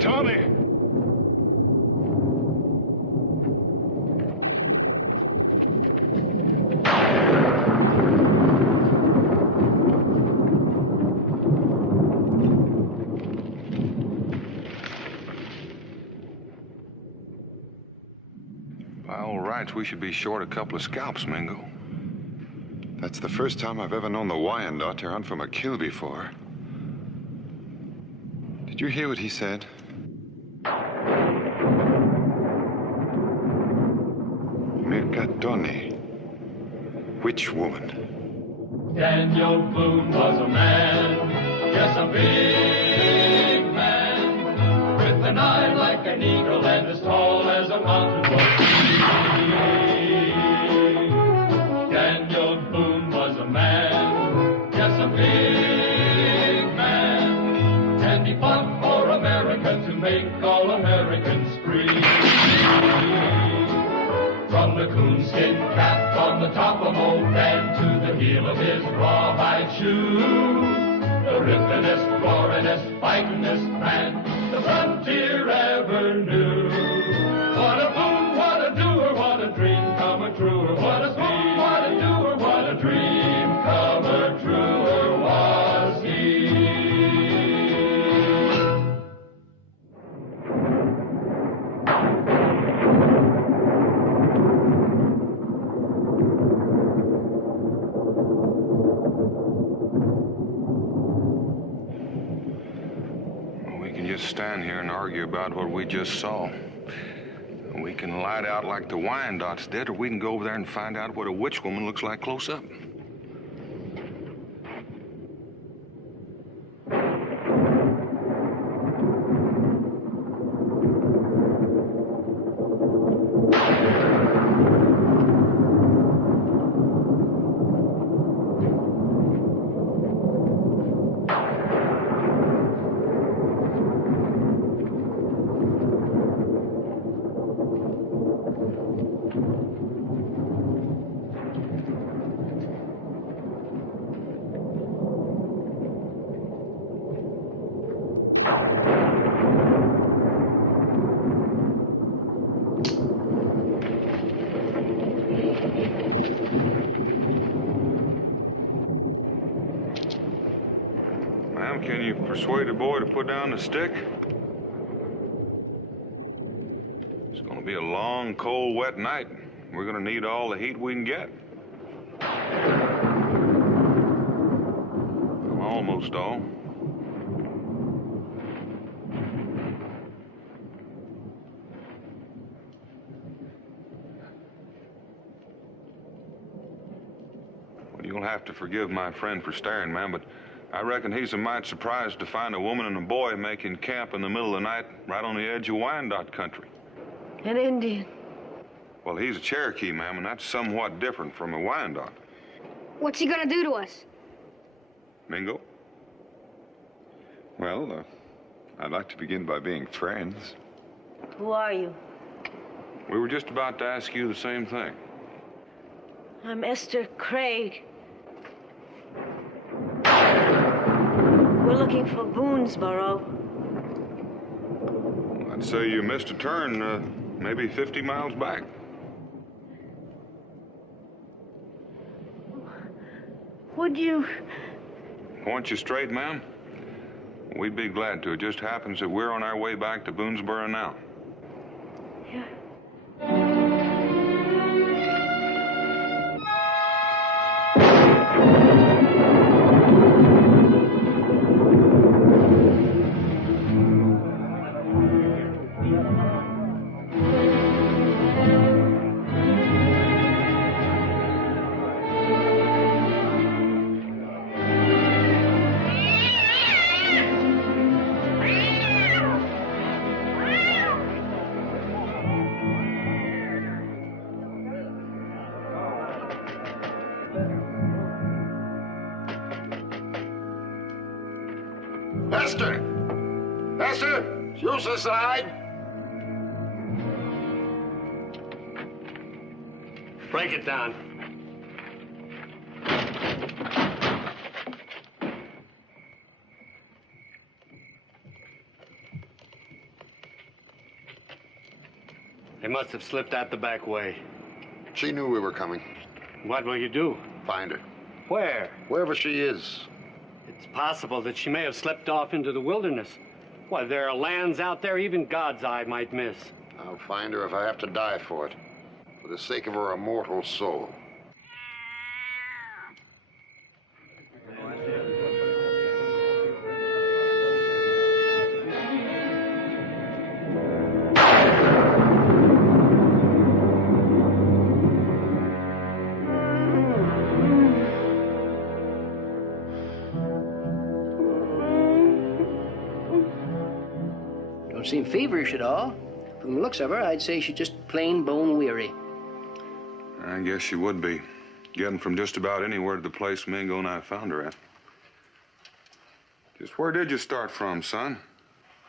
Tommy! By all rights, we should be short a couple of scalps, Mingo. That's the first time I've ever known the Wyandotte to run from a kill before. Did you hear what he said? Mircatone. Which woman? Daniel Boone was a man, yes, a big man, with an eye like an eagle and as tall as a mountain was he. Daniel Boone was a man, yes, a big man, and he fought for America to make all Americans free. From the coonskin cap on the top of old Dan to the heel of his rawhide shoe, the rippin'est, roaring'est, fightin'est man the frontier ever knew. What a boom, what a doer, what a dream come a truer. What a boom, what a doer, what a dream come a truer was he. Stand here and argue about what we just saw. We can light out like the Wyandottes did, or we can go over there and find out what a witch woman looks like close up. Can you persuade a boy to put down the stick? It's going to be a long, cold, wet night. We're going to need all the heat we can get. Almost all. Well, you'll have to forgive my friend for staring, man, but I reckon he's a mite surprised to find a woman and a boy making camp in the middle of the night right on the edge of Wyandotte country. An Indian. Well, he's a Cherokee, ma'am, and that's somewhat different from a Wyandotte. What's he gonna do to us? Mingo? Well, I'd like to begin by being friends. Who are you? We were just about to ask you the same thing. I'm Esther Craig. We're looking for Boonesboro. I'd say you missed a turn, maybe 50 miles back. Would you... Point you straight, ma'am? We'd be glad to. It just happens that we're on our way back to Boonesboro now. Yeah. Esther! Esther! Use the side! Break it down. They must have slipped out the back way. She knew we were coming. What will you do? Find her. Where? Wherever she is. It's possible that she may have slipped off into the wilderness. Why, there are lands out there even God's eye might miss. I'll find her if I have to die for it. For the sake of her immortal soul. Don't seem feverish at all. From the looks of her, I'd say she's just plain bone weary. I guess she would be. Getting from just about anywhere to the place Mingo and I found her at. Just where did you start from, son?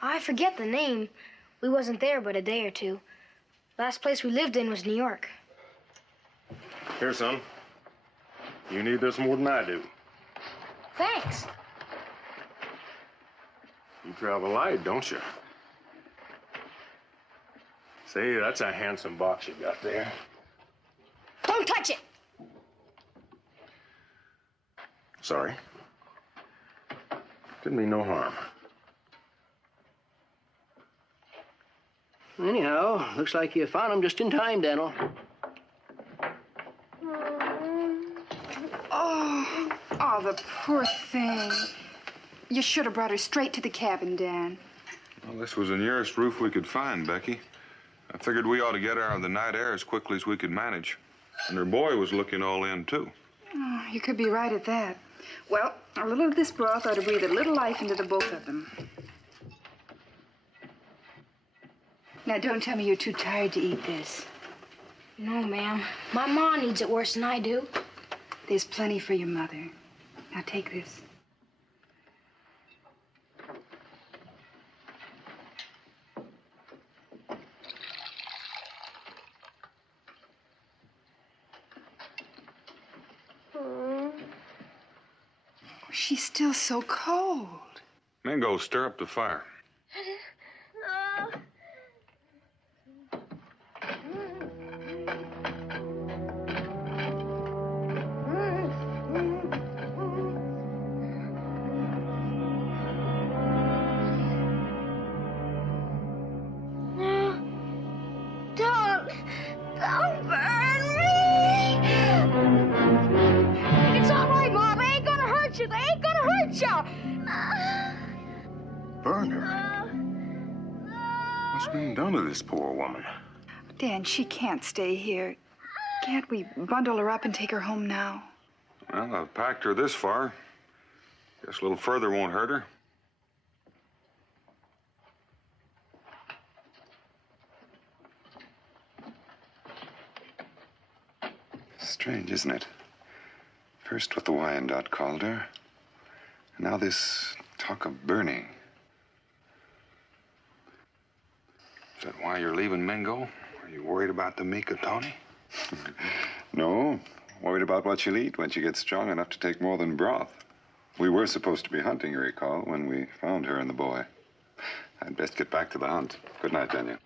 I forget the name. We wasn't there but a day or two. Last place we lived in was New York. Here, son. You need this more than I do. Thanks. You travel light, don't you? Say, that's a handsome box you got there. Don't touch it! Sorry. Didn't mean no harm. Anyhow, looks like you found him just in time, Daniel. Oh, the poor thing. You should have brought her straight to the cabin, Dan. Well, this was the nearest roof we could find, Becky. I figured we ought to get her out of the night air as quickly as we could manage. And her boy was looking all in, too. Oh, you could be right at that. Well, a little of this broth ought to breathe a little life into the both of them. Now, don't tell me you're too tired to eat this. No, ma'am. My ma needs it worse than I do. There's plenty for your mother. Now, take this. She's still so cold. Mingo, stir up the fire. Don't burn me! It's all right, Mom. They ain't gonna hurt you. They ain't gonna hurt you. Burn her? What's been done to this poor woman? Dan, she can't stay here. Can't we bundle her up and take her home now? Well, I've packed her this far. Guess a little further won't hurt her. Strange, isn't it? First what the Wyandotte called her, and now this talk of burning. Is that why you're leaving, Mingo? Are you worried about the Mikatoni? No, worried about what she'll eat when she gets strong enough to take more than broth. We were supposed to be hunting, you recall, when we found her and the boy. I'd best get back to the hunt. Good night, Daniel.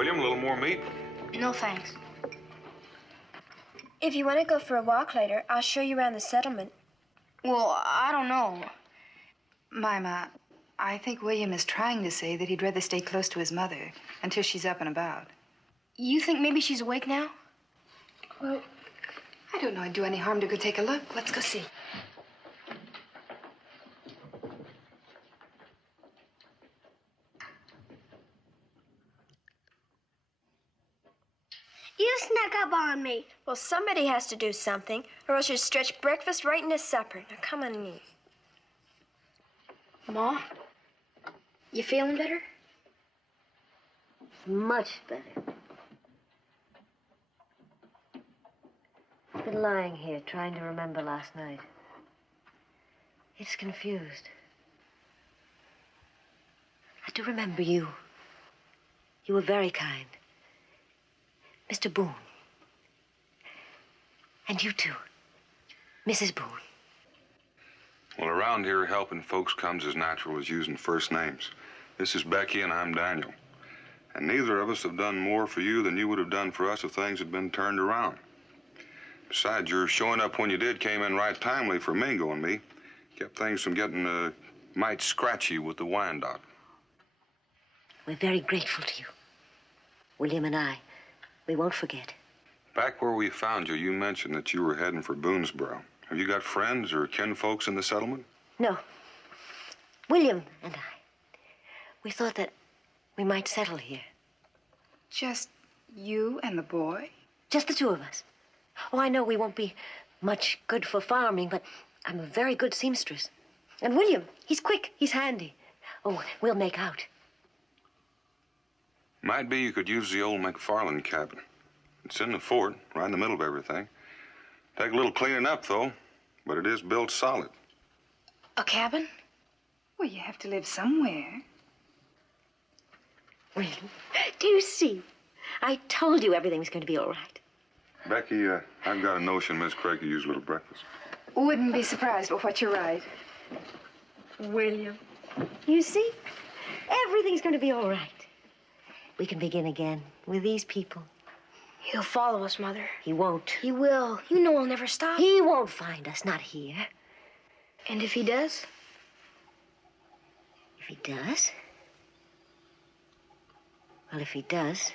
William, a little more meat? No, thanks. If you want to go for a walk later, I'll show you around the settlement. Well, I don't know. Mima, I think William is trying to say that he'd rather stay close to his mother until she's up and about. You think maybe she's awake now? Well, I don't know it'd do any harm to go take a look. Let's go see. You snuck up on me. Well, somebody has to do something, or else you'll stretch breakfast right into supper. Now, come on and eat. Ma, you feeling better? Much better. I've been lying here trying to remember last night. It's confused. I do remember you. You were very kind. Mr. Boone. And you too, Mrs. Boone. Well, around here, helping folks comes as natural as using first names. This is Becky and I'm Daniel. And neither of us have done more for you than you would have done for us if things had been turned around. Besides, your showing up when you did came in right timely for Mingo and me. Kept things from getting might scratchy with the Wyandotte. We're very grateful to you. William and I, we won't forget. Back where we found you, you mentioned that you were heading for Boonesboro. Have you got friends or kinfolks in the settlement? No. William and I, we thought that we might settle here. Just you and the boy? Just the two of us. Oh, I know we won't be much good for farming, but I'm a very good seamstress. And William, he's quick, he's handy. Oh, we'll make out. Might be you could use the old McFarland cabin. It's in the fort, right in the middle of everything. Take a little cleaning up, though, but it is built solid. A cabin? Well, you have to live somewhere. William, do you see? I told you everything's going to be all right. Becky, I've got a notion Miss Craig could use a little breakfast. Wouldn't be surprised but what you're right. William, you see? Everything's going to be all right. We can begin again with these people. He'll follow us, Mother. He won't. He will. You know he'll never stop. He won't find us, not here. And if he does? If he does? Well, if he does,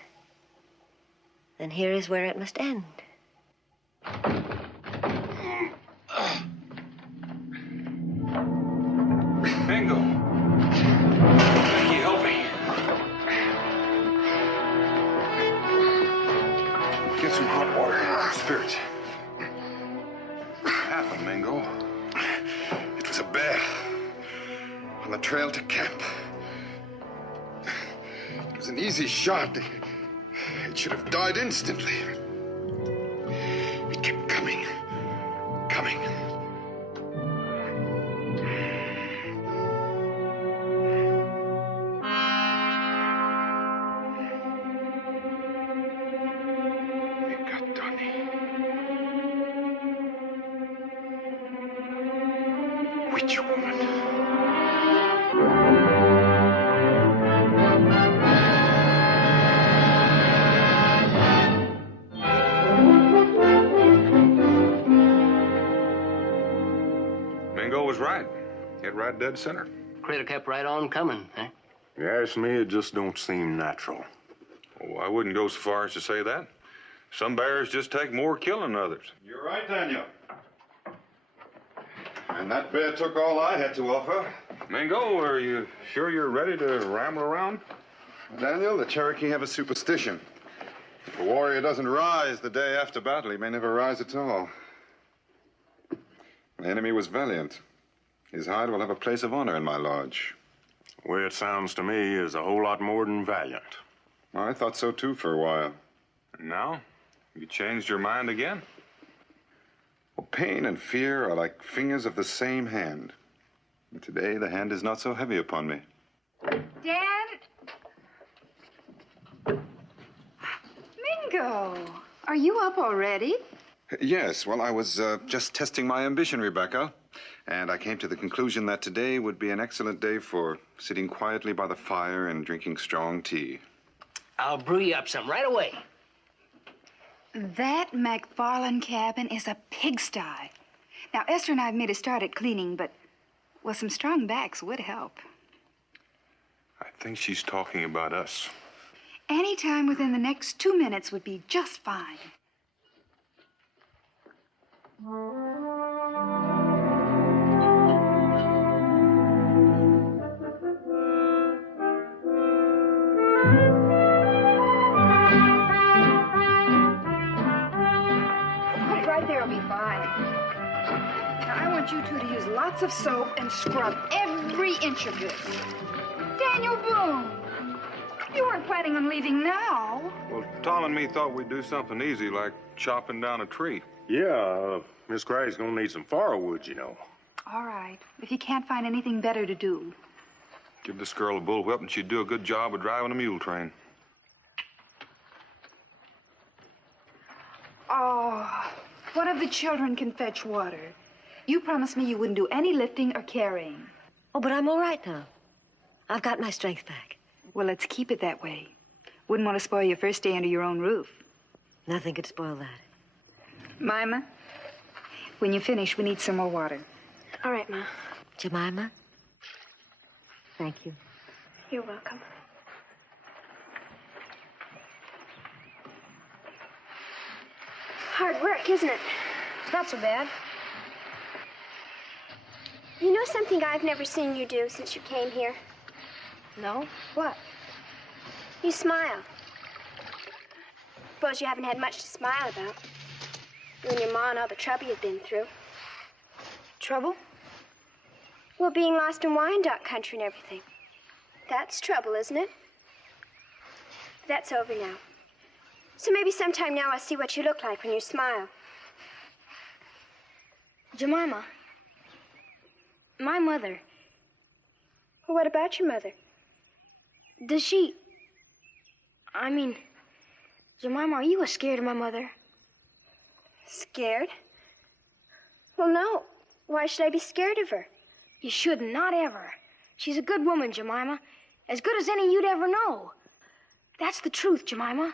then here is where it must end. Bingo! Becky, help me. Get some hot water. Spirits. What happened, Mingo? It was a bear on the trail to camp. It was an easy shot. It should have died instantly. It kept coming. It got Donnie. Witch woman. Mingo was right. Hit right dead center. Critter kept right on coming, eh? You ask me, it just don't seem natural. Oh, I wouldn't go so far as to say that. Some bears just take more killing than others. You're right, Daniel. And that bear took all I had to offer. Mingo, are you sure you're ready to ramble around? Daniel, the Cherokee have a superstition. If a warrior doesn't rise the day after battle, he may never rise at all. The enemy was valiant. His hide will have a place of honor in my lodge. The way it sounds to me is a whole lot more than valiant. I thought so, too, for a while. And now? You changed your mind again? Well, pain and fear are like fingers of the same hand. And today, the hand is not so heavy upon me. Dad? Mingo, are you up already? Yes, well, I was just testing my ambition, Rebecca. And I came to the conclusion that today would be an excellent day for sitting quietly by the fire and drinking strong tea. I'll brew you up some right away. That McFarland cabin is a pigsty. Now, Esther and I have made a start at cleaning, but, well, some strong backs would help. I think she's talking about us. Any time within the next 2 minutes would be just fine. Put it right there, it'll be fine. Now, I want you two to use lots of soap and scrub every inch of this. Daniel Boone, you weren't planning on leaving now. Well, Tom and me thought we'd do something easy, like chopping down a tree. Yeah, Miss Craig's gonna need some firewood, you know. All right, if you can't find anything better to do. Give this girl a bullwhip and she'd do a good job of driving a mule train. Oh, one of the children can fetch water. You promised me you wouldn't do any lifting or carrying. Oh, but I'm all right now. I've got my strength back. Well, let's keep it that way. Wouldn't want to spoil your first day under your own roof. Nothing could spoil that. Mima, when you finish, we need some more water. All right, Ma. Jemima? Thank you. You're welcome. Hard work, isn't it? It's not so bad. You know something I've never seen you do since you came here? No? What? You smile. Suppose you haven't had much to smile about. You and your ma and all the trouble you've been through. Trouble? Well, being lost in Wyandotte country and everything. That's trouble, isn't it? That's over now. So maybe sometime now I'll see what you look like when you smile. Jemima. My mother. Well, what about your mother? Does she... I mean, Jemima, are you scared of my mother? Scared? Well, no. Why should I be scared of her? You shouldn't, not ever. She's a good woman, Jemima. As good as any you'd ever know. That's the truth, Jemima.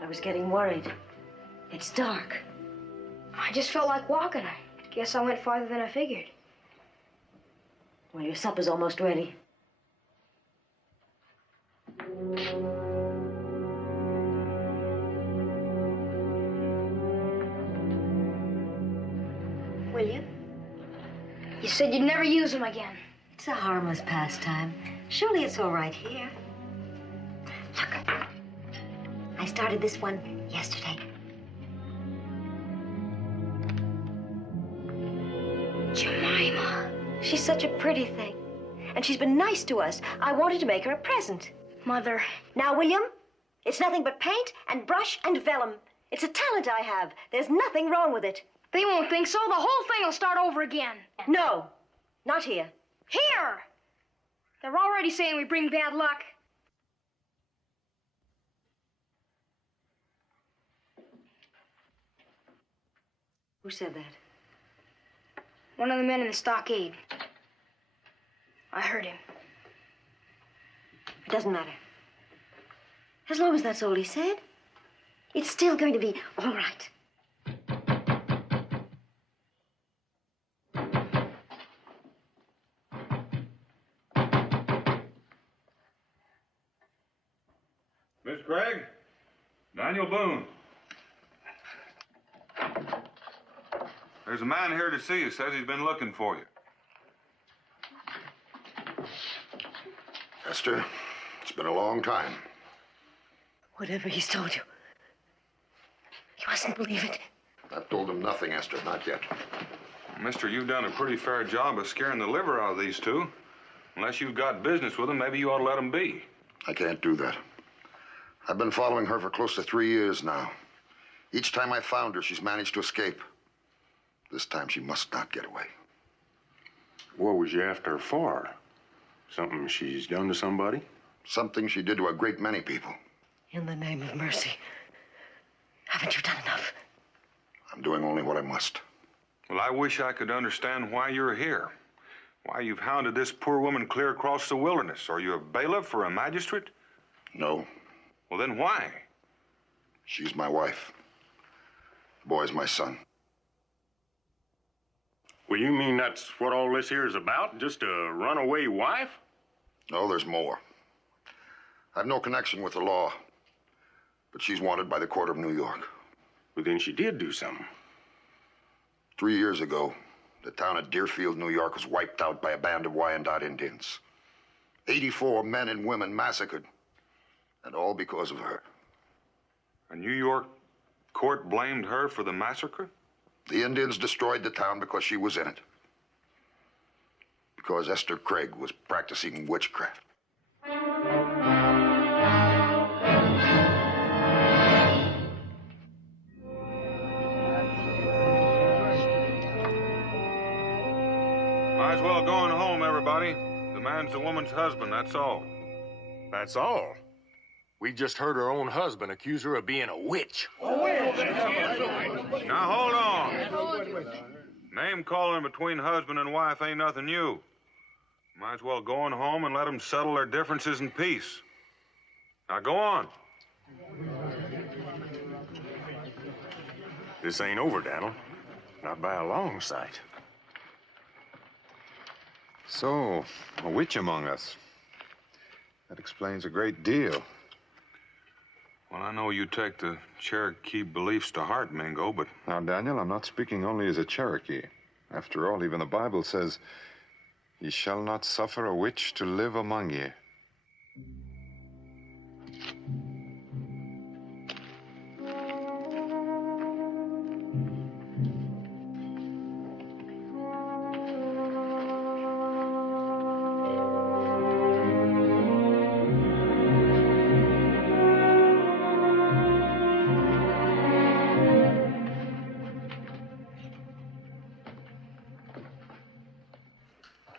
I was getting worried. It's dark. I just felt like walking. I guess I went farther than I figured. Well, your supper's almost ready. William? You said you'd never use them again. It's a harmless pastime. Surely it's all right here. Look. I started this one yesterday. Jemima. She's such a pretty thing. And she's been nice to us. I wanted to make her a present. Mother. Now, William, it's nothing but paint and brush and vellum. It's a talent I have. There's nothing wrong with it. They won't think so. The whole thing will start over again. No, not here. Here! They're already saying we bring bad luck. Who said that? One of the men in the stockade. I heard him. It doesn't matter. As long as that's all he said, it's still going to be all right. Miss Craig? Daniel Boone. There's a man here to see you. Says he's been looking for you. Esther, it's been a long time. Whatever he's told you, you mustn't believe it. I've told him nothing, Esther, not yet. Mister, you've done a pretty fair job of scaring the liver out of these two. Unless you've got business with them, maybe you ought to let them be. I can't do that. I've been following her for close to 3 years now. Each time I found her, she's managed to escape. This time she must not get away. What was you after her for? Something she's done to somebody? Something she did to a great many people. In the name of mercy, haven't you done enough? I'm doing only what I must. Well, I wish I could understand why you're here. Why you've hounded this poor woman clear across the wilderness. Are you a bailiff or a magistrate? No. Well, then why? She's my wife. The boy's my son. Well, you mean that's what all this here is about? Just a runaway wife? No, there's more. I've no connection with the law, but she's wanted by the court of New York. Well, then she did do something. 3 years ago, the town of Deerfield, New York was wiped out by a band of Wyandotte Indians. 84 men and women massacred, and all because of her. A New York court blamed her for the massacre? The Indians destroyed the town because she was in it. Because Esther Craig was practicing witchcraft. Might as well go on home, everybody. The man's the woman's husband, that's all. That's all? We just heard her own husband accuse her of being a witch. Now, hold on. Name calling between husband and wife ain't nothing new. Might as well go on home and let them settle their differences in peace. Now, go on. This ain't over, Daniel. Not by a long sight. So, a witch among us. That explains a great deal. Well, I know you take the Cherokee beliefs to heart, Mingo, but... Now, Daniel, I'm not speaking only as a Cherokee. After all, even the Bible says, "Ye shall not suffer a witch to live among ye."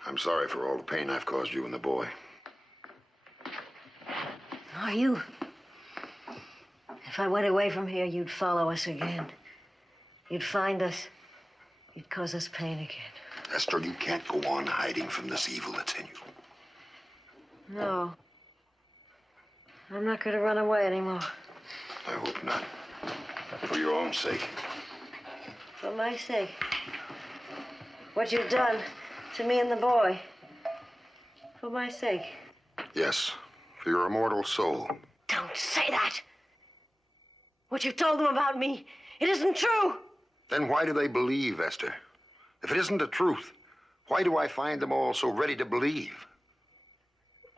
I'm sorry for all the pain I've caused you and the boy. Are you? If I went away from here, you'd follow us again. You'd find us. You'd cause us pain again. Esther, you can't go on hiding from this evil that's in you. No. I'm not going to run away anymore. I hope not. For your own sake. For my sake. What you've done to me and the boy. For my sake. Yes, for your immortal soul. Don't say that. What you've told them about me, it isn't true. Then why do they believe, Esther? If it isn't the truth, why do I find them all so ready to believe?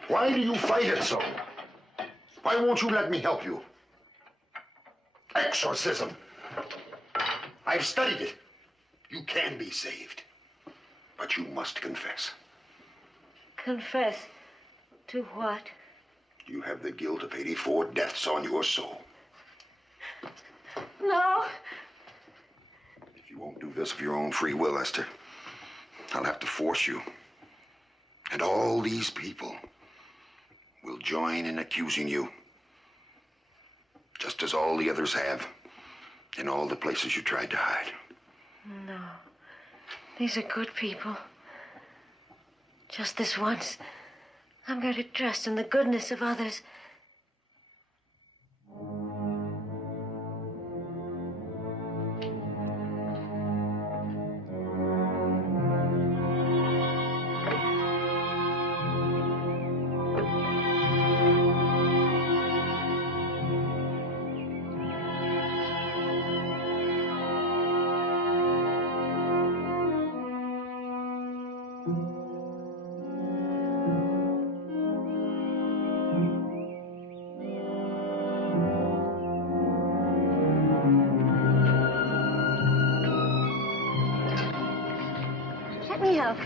Why do you fight it so? Why won't you let me help you? Exorcism. I've studied it. You can be saved. But you must confess. Confess to what? You have the guilt of 84 deaths on your soul. No. If you won't do this of your own free will, Esther, I'll have to force you. And all these people will join in accusing you. Just as all the others have in all the places you tried to hide. No. These are good people. Just this once, I'm going to trust in the goodness of others. Let me help.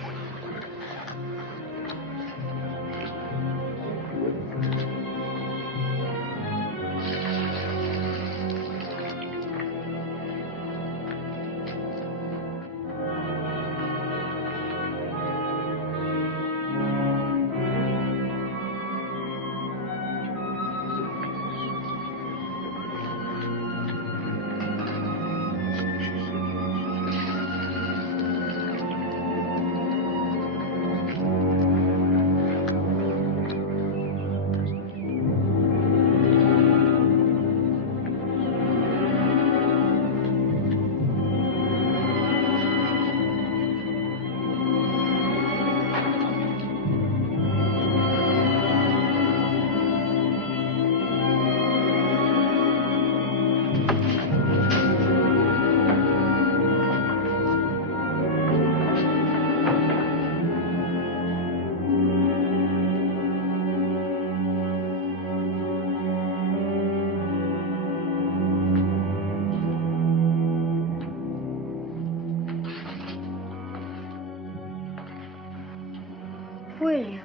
William.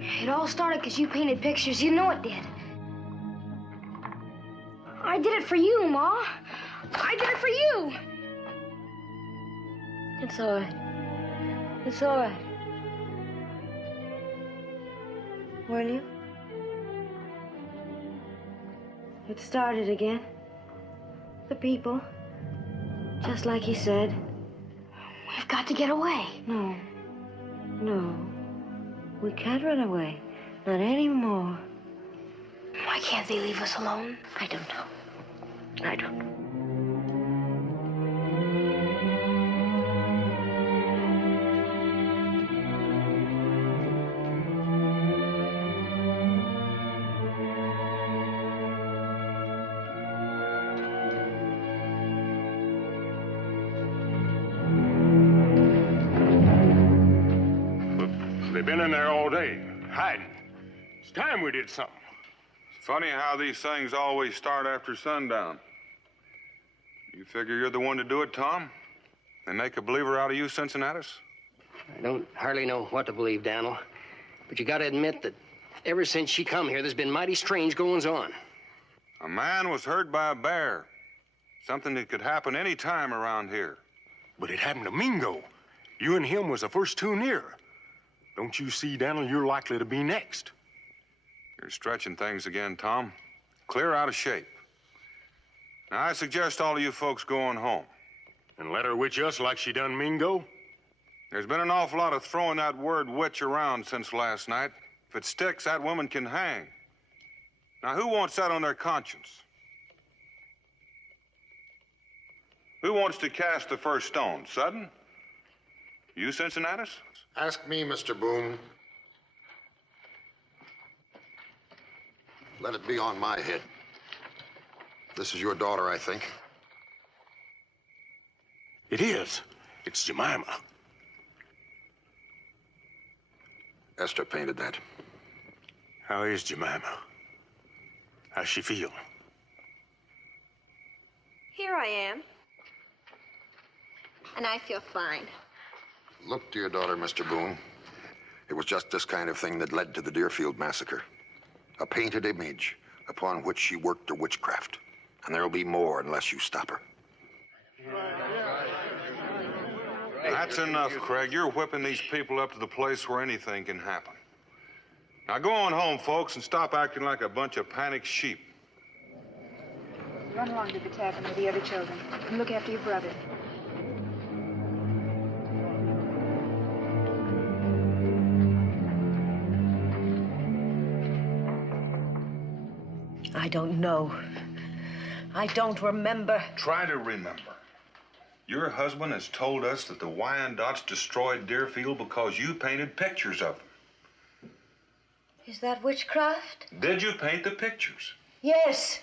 It all started because you painted pictures. You know it did. I did it for you, Ma. I did it for you. It's all right. It's all right. William? It started again. The people. Just like he said. We've got to get away. No. No. We can't run away. Not anymore. Why can't they leave us alone? I don't know. I don't know. They've been in there all day, hiding. It's time we did something. It's funny how these things always start after sundown. You figure you're the one to do it, Tom? They make a believer out of you, Cincinnatus? I don't hardly know what to believe, Daniel. But you gotta admit that ever since she come here, there's been mighty strange goings-on. A man was hurt by a bear. Something that could happen any time around here. But it happened to Mingo. You and him was the first two near. Don't you see, Daniel, you're likely to be next. You're stretching things again, Tom. Clear out of shape. Now, I suggest all of you folks go on home. And let her witch us like she done Mingo? There's been an awful lot of throwing that word witch around since last night. If it sticks, that woman can hang. Now, who wants that on their conscience? Who wants to cast the first stone? Sudden? You, Cincinnatus? Ask me, Mr. Boone. Let it be on my head. This is your daughter, I think. It is. It's Jemima. Esther painted that. How is Jemima? How's she feel? Here I am. And I feel fine. Look to your daughter, Mr. Boone. It was just this kind of thing that led to the Deerfield massacre. A painted image upon which she worked her witchcraft. And there'll be more unless you stop her. That's enough, Craig. You're whipping these people up to the place where anything can happen. Now go on home, folks, and stop acting like a bunch of panicked sheep. Run along to the tavern with the other children and look after your brother. I don't know. I don't remember. Try to remember. Your husband has told us that the Wyandottes destroyed Deerfield because you painted pictures of them. Is that witchcraft? Did you paint the pictures? Yes.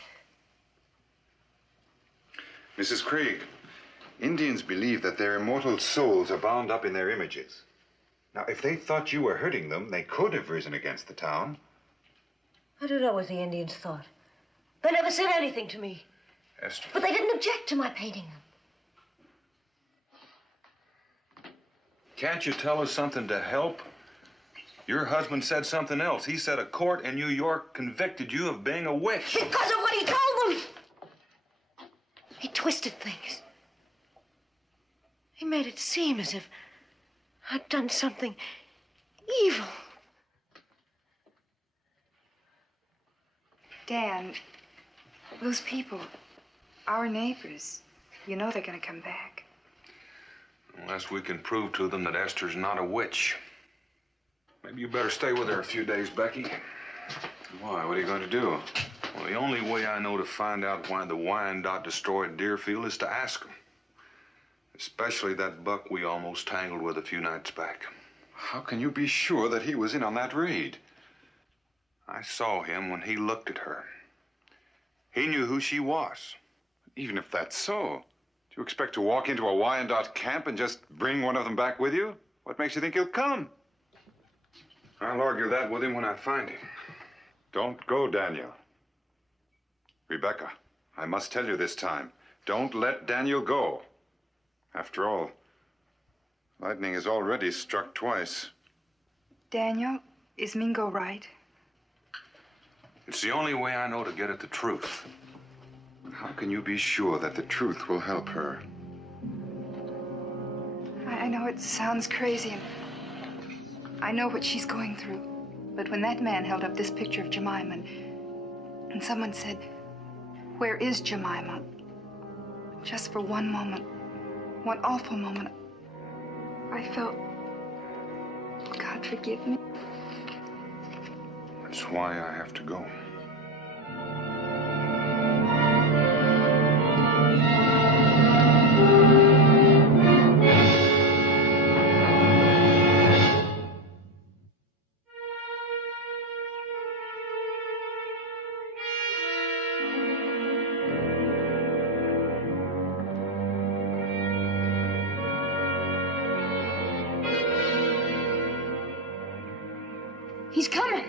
Mrs. Craig, Indians believe that their immortal souls are bound up in their images. Now, if they thought you were hurting them, they could have risen against the town. I don't know what the Indians thought. They never said anything to me. Esther. But they didn't object to my painting them. Can't you tell us something to help? Your husband said something else. He said a court in New York convicted you of being a witch. Because of what he told them! He twisted things. He made it seem as if I'd done something evil. Dan, those people, our neighbors, you know they're gonna come back. Unless we can prove to them that Esther's not a witch. Maybe you better stay with her a few days, Becky. Why? What are you going to do? Well, the only way I know to find out why the Wyandotte destroyed Deerfield is to ask them. Especially that buck we almost tangled with a few nights back. How can you be sure that he was in on that raid? I saw him when he looked at her. He knew who she was. Even if that's so, do you expect to walk into a Wyandotte camp and just bring one of them back with you? What makes you think he'll come? I'll argue that with him when I find him. Don't go, Daniel. Rebecca, I must tell you this time, don't let Daniel go. After all, Lightning has already struck twice. Daniel, is Mingo right? It's the only way I know to get at the truth. How can you be sure that the truth will help her? I know it sounds crazy, and I know what she's going through. But when that man held up this picture of Jemima, and someone said, "Where is Jemima?" Just for one moment, one awful moment, I felt, God forgive me. That's why I have to go. He's coming.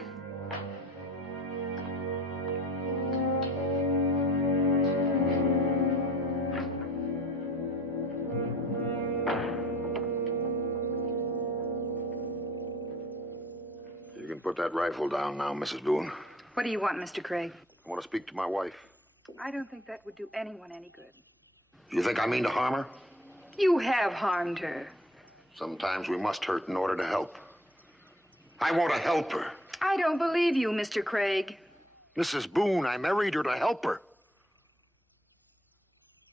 You can put that rifle down now, Mrs. Boone. What do you want, Mr. Craig? I want to speak to my wife. I don't think that would do anyone any good. You think I mean to harm her? You have harmed her. Sometimes we must hurt in order to help. I want to help her. I don't believe you, Mr. Craig. Mrs. Boone, I married her to help her.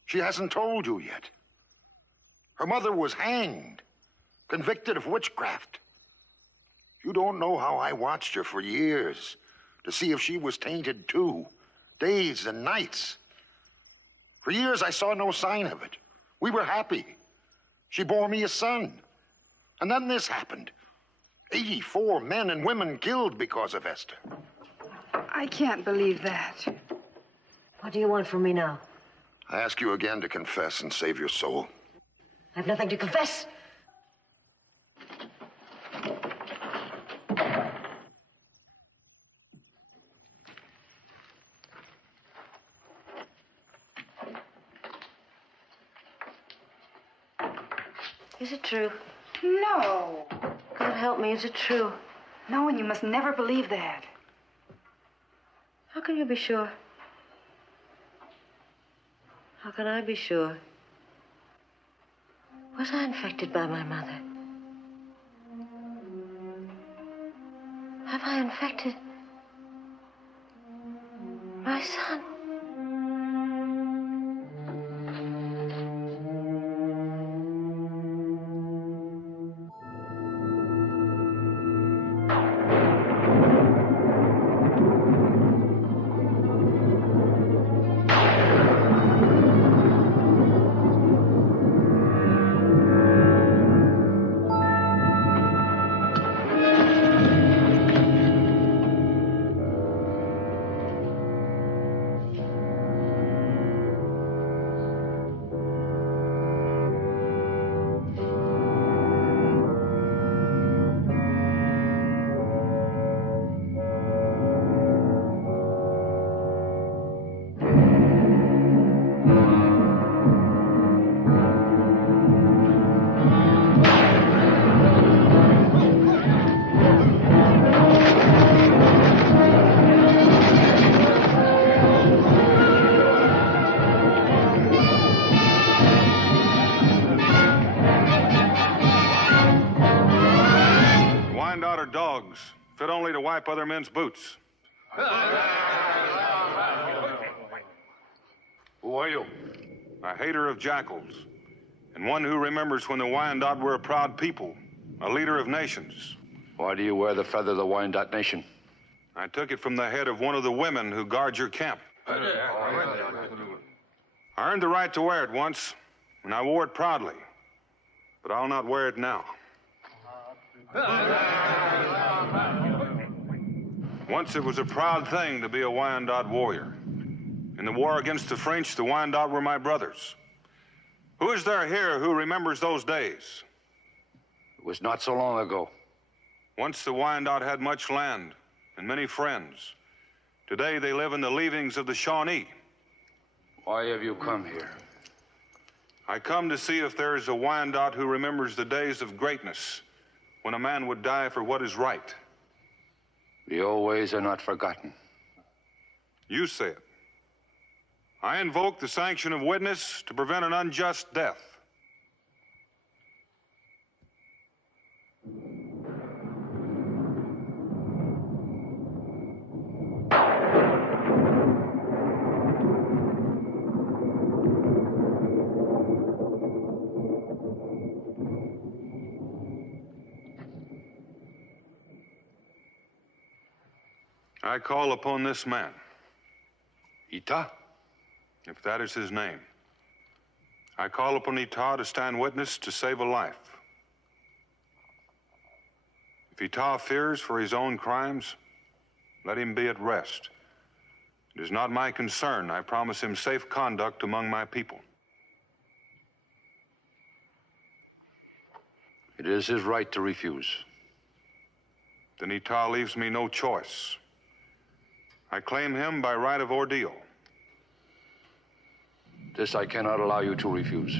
She hasn't told you yet. Her mother was hanged, convicted of witchcraft. You don't know how I watched her for years to see if she was tainted too, days and nights. For years, I saw no sign of it. We were happy. She bore me a son. And then this happened. 84 men and women killed because of Esther. I can't believe that. What do you want from me now? I ask you again to confess and save your soul. I have nothing to confess. Is it true? No. God help me, is it true? No, and you must never believe that. How can you be sure? How can I be sure? Was I infected by my mother? Have I infected my son? Dogs, fit only to wipe other men's boots. Who are you? A hater of jackals, and one who remembers when the Wyandotte were a proud people, a leader of nations. Why do you wear the feather of the Wyandotte Nation? I took it from the head of one of the women who guard your camp. I earned the right to wear it once, and I wore it proudly, but I'll not wear it now. Once it was a proud thing to be a Wyandotte warrior. In the war against the French, the Wyandotte were my brothers. Who is there here who remembers those days? It was not so long ago. Once the Wyandotte had much land and many friends. Today they live in the leavings of the Shawnee. Why have you come here? I come to see if there is a Wyandotte who remembers the days of greatness, when a man would die for what is right. The old ways are not forgotten. You say it. I invoke the sanction of witness to prevent an unjust death. I call upon this man. Ita? If that is his name. I call upon Ita to stand witness to save a life. If Ita fears for his own crimes, let him be at rest. It is not my concern. I promise him safe conduct among my people. It is his right to refuse. Then Ita leaves me no choice. I claim him by right of ordeal. This I cannot allow you to refuse.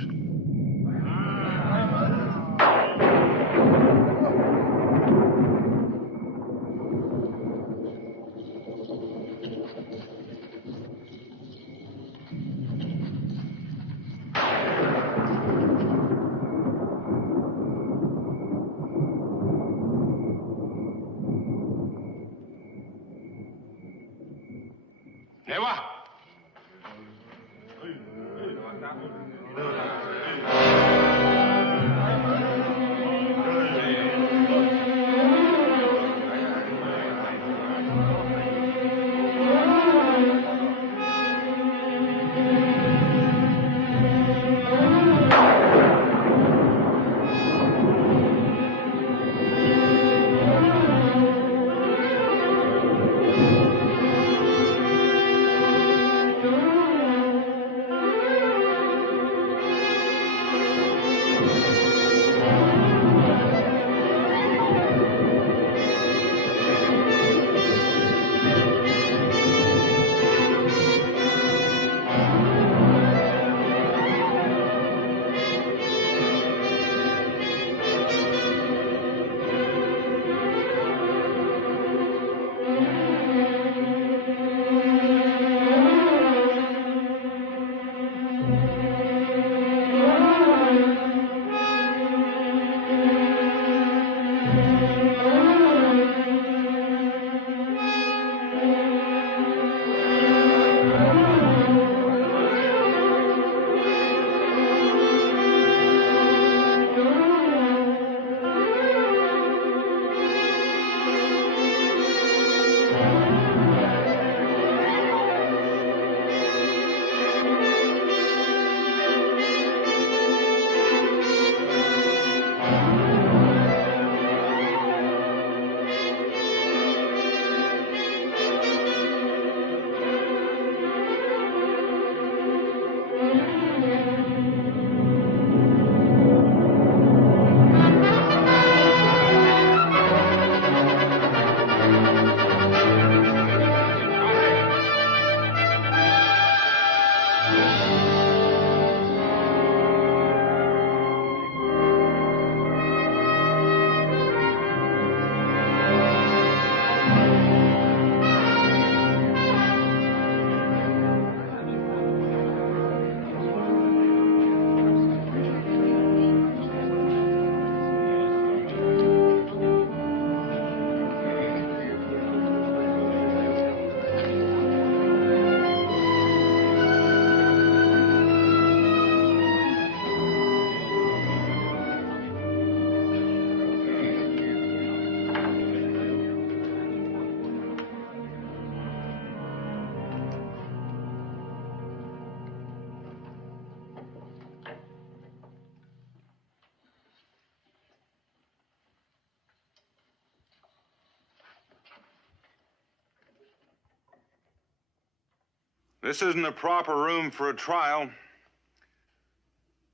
This isn't a proper room for a trial,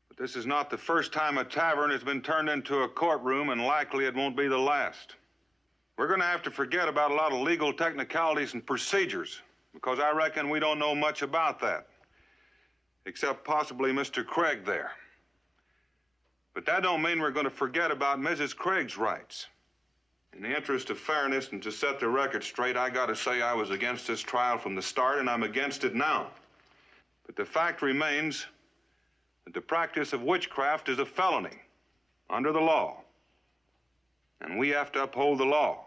but this is not the first time a tavern has been turned into a courtroom, and likely it won't be the last. We're going to have to forget about a lot of legal technicalities and procedures, because I reckon we don't know much about that, except possibly Mr. Craig there. But that don't mean we're going to forget about Mrs. Craig's rights. In the interest of fairness and to set the record straight, I got to say I was against this trial from the start, and I'm against it now. But the fact remains that the practice of witchcraft is a felony under the law. And we have to uphold the law.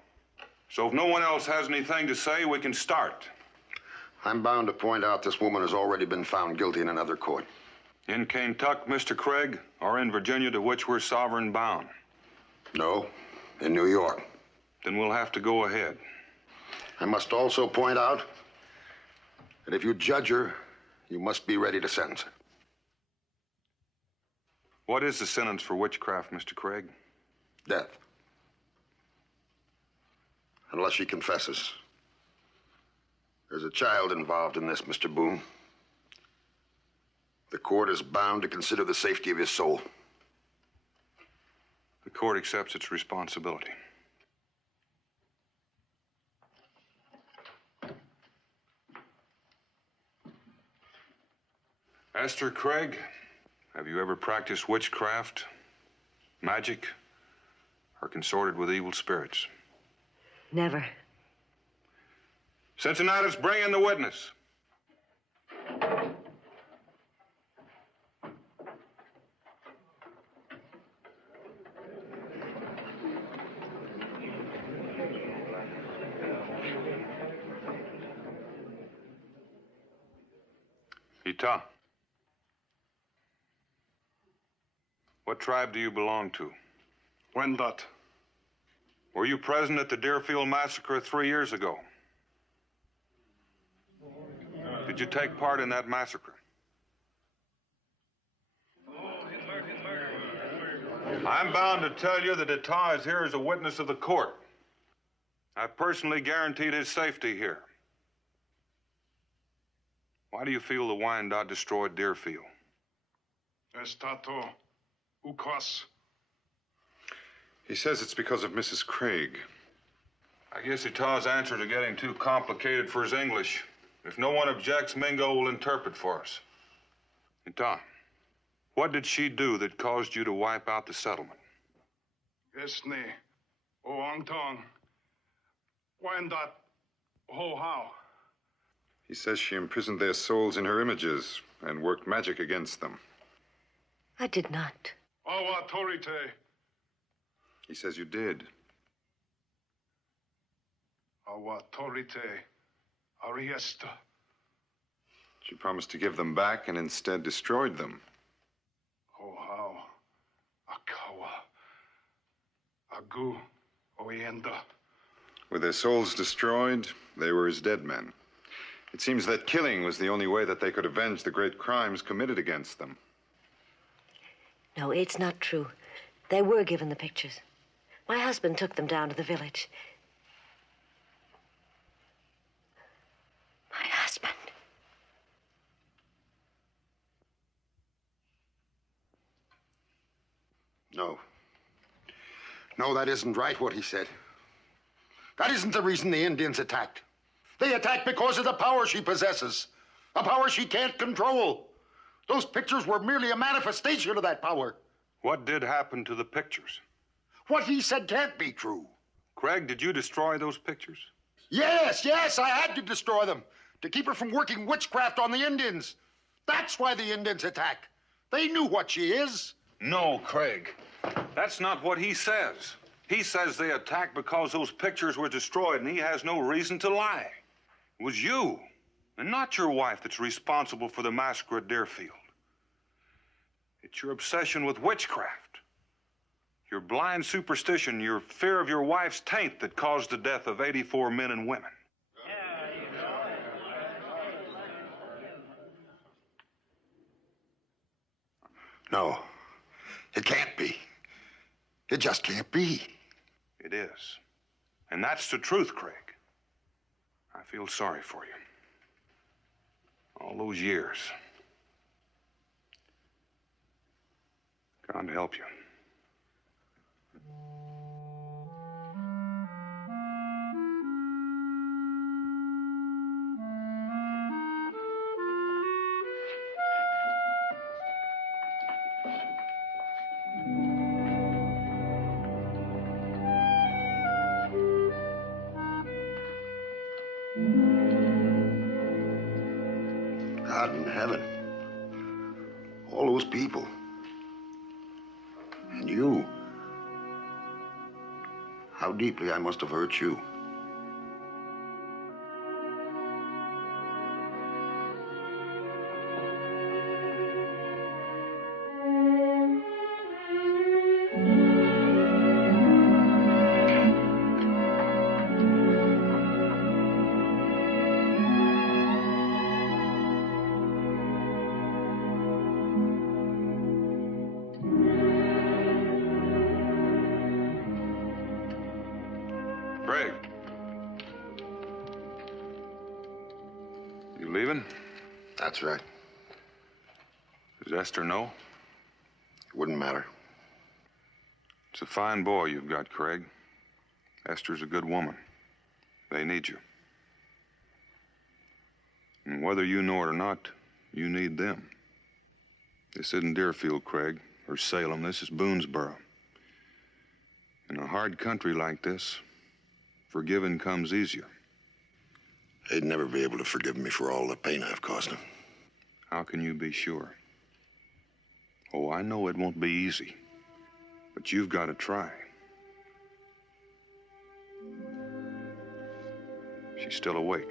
So if no one else has anything to say, we can start. I'm bound to point out this woman has already been found guilty in another court. In Kentucky, Mr. Craig, or in Virginia, to which we're sovereign bound? No, in New York. Then we'll have to go ahead. I must also point out that if you judge her, you must be ready to sentence her. What is the sentence for witchcraft, Mr. Craig? Death. Unless she confesses. There's a child involved in this, Mr. Boone. The court is bound to consider the safety of his soul. The court accepts its responsibility. Esther Craig, have you ever practiced witchcraft, magic, or consorted with evil spirits? Never. Cincinnatus, bring in the witness. Ita. What tribe do you belong to? Wendat. Were you present at the Deerfield massacre 3 years ago? Did you take part in that massacre? I'm bound to tell you that Ita is here as a witness of the court. I personally guaranteed his safety here. Why do you feel the Wyandotte destroyed Deerfield? Estato ukwas. He says it's because of Mrs. Craig. I guess Ita's answers are getting too complicated for his English. If no one objects, Mingo will interpret for us. Ita, what did she do that caused you to wipe out the settlement? Esne. Oangtong. Wyandotte. Ho how. He says she imprisoned their souls in her images and worked magic against them. I did not. Awa torite. He says you did. Awa torite. Ariesta. She promised to give them back and instead destroyed them. Ho how. Akawa. Agu. Oyenda. With their souls destroyed, they were as dead men. It seems that killing was the only way that they could avenge the great crimes committed against them. No, it's not true. They were given the pictures. My husband took them down to the village. My husband. No. No, that isn't right, what he said. That isn't the reason the Indians attacked. They attacked because of the power she possesses, a power she can't control. Those pictures were merely a manifestation of that power. What did happen to the pictures? What he said can't be true. Craig, did you destroy those pictures? Yes, I had to destroy them to keep her from working witchcraft on the Indians. That's why the Indians attack. They knew what she is. No, Craig. That's not what he says. He says they attacked because those pictures were destroyed, and he has no reason to lie. It was you, and not your wife, that's responsible for the massacre at Deerfield. It's your obsession with witchcraft, your blind superstition, your fear of your wife's taint that caused the death of 84 men and women. No, it can't be. It just can't be. It is. And that's the truth, Craig. I feel sorry for you. All those years. God help you. God in heaven. All those people. And you. How deeply I must have hurt you. Craig. You leaving? That's right. Does Esther know? It wouldn't matter. It's a fine boy you've got, Craig. Esther's a good woman. They need you. And whether you know it or not, you need them. This isn't Deerfield, Craig, or Salem. This is Boonesboro. In a hard country like this, forgiving comes easier. They'd never be able to forgive me for all the pain I've caused them. How can you be sure? Oh, I know it won't be easy, but you've got to try. She's still awake.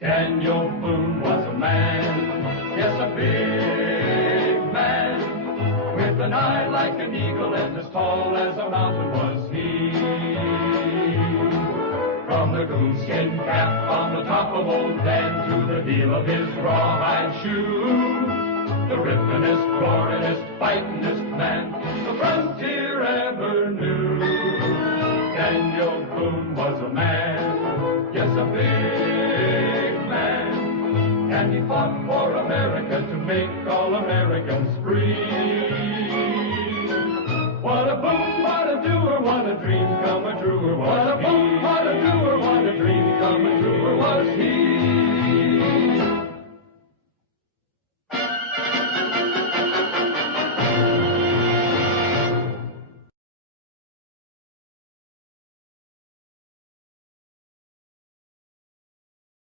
Daniel Boone was a man, yes, a big man, with an eye like an eagle and as tall as a mountain was he. From the goonskin cap on the top of old Dan to the heel of his rawhide shoe, the rippin'est, roarin'est, fightin'est man the frontier ever knew. Daniel Boone was a man, yes, a big man, and he fought for America to make all Americans free. What a Boone